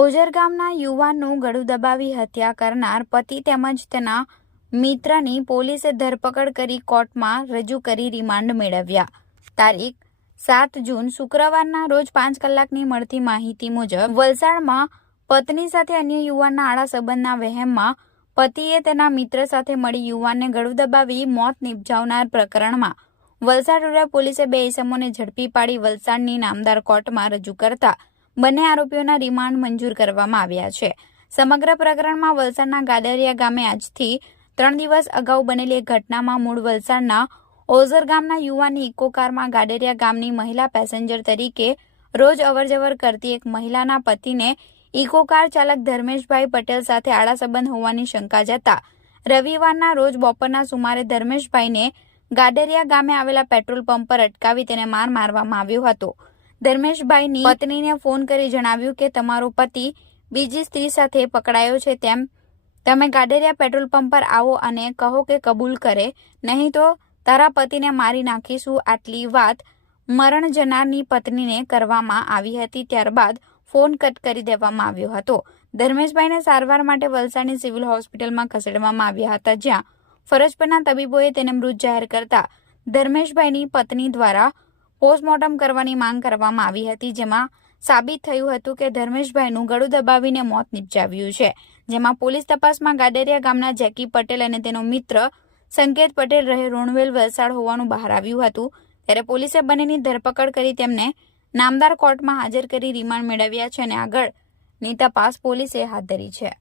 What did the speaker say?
ઓઝર ગામના યુવાનનું ગળું દબાવી હત્યા કરનાર પતિ તેમજ તેના મિત્રની પોલીસે ધરપકડ કરી કોર્ટમાં રજૂ કરી રિમાન્ડ મેળવ્યા. તારીખ સાત જૂન, શુક્રવારના રોજ પાંચ કલાકની મળતી માહિતી મુજબ, વલસાડમાં પત્ની સાથે અન્ય યુવાનના આડા સંબંધના વહેમમાં પતિએ તેના મિત્ર સાથે મળી યુવાનને ગળું દબાવી મોત નિપજાવનાર પ્રકરણમાં વલસાડ રૂરલ પોલીસે બે ઇસમોને ઝડપી પાડી વલસાડની નામદાર કોર્ટમાં રજૂ કરતા બંને આરોપીઓના રિમાન્ડ મંજૂર કરવામાં આવ્યા છે. સમગ્ર પ્રકરણમાં વલસાડના ગાદરિયા ગામે આજથી ત્રણ દિવસ અગાઉ બનેલી એક ઘટનામાં મૂળ વલસાડના ઓઝર ગામના યુવાનની ઇકો કારમાં ગાડેરિયા ગામની મહિલા પેસેન્જર તરીકે રોજ અવરજવર કરતી એક મહિલાના પતિને ઇકો કાર ચાલક ધર્મેશભાઈ પટેલ સાથે આડા સંબંધ હોવાની શંકા જતા રવિવારના રોજ બપોરના સુમારે ધર્મેશભાઈને ગાડેરિયા ગામે આવેલા પેટ્રોલ પંપ પર અટકાવી તેને માર મારવામાં આવ્યો હતો. ધર્મેશભાઈની પત્નીને ફોન કરી જણાવ્યું કે તમારો પતિ બીજી સ્ત્રી સાથે પકડાયો છે તેમ. તમે ગાડેરિયા પેટ્રોલ પંપ પર આવો અને કહો કે કબૂલ કરે. નહીં તો તારા પતિને મારી નાખીશું આટલી વાત મરણ જનારની પત્નીને કરવામાં આવી હતી. ત્યારબાદ ફોન કટ કરી દેવામાં આવ્યો હતો. ધર્મેશભાઈને સારવાર માટે વલસાડની સિવિલ હોસ્પિટલમાં ખસેડવામાં આવ્યા હતા, જ્યાં ફરજ પરના તબીબોએ તેને મૃત જાહેર કરતા ધર્મેશભાઈની પત્ની દ્વારા પોસ્ટમોર્ટમ કરવાની માંગ કરવામાં આવી હતી, જેમાં સાબિત થયું હતું કે ધર્મેશભાઈનું ગળું દબાવીને મોત નિપજાવ્યું છે. જેમાં પોલીસ તપાસમાં ગાડેરિયા ગામના જેકી પટેલ અને તેનો મિત્ર સંકેત પટેલ રહે રોણવેલ વલસાડ હોવાનું બહાર આવ્યું હતું. ત્યારે પોલીસે બંનેની ધરપકડ કરી તેમને નામદાર કોર્ટમાં હાજર કરી રિમાન્ડ મેળવ્યા છે અને આગળની તપાસ પોલીસે હાથ ધરી છે.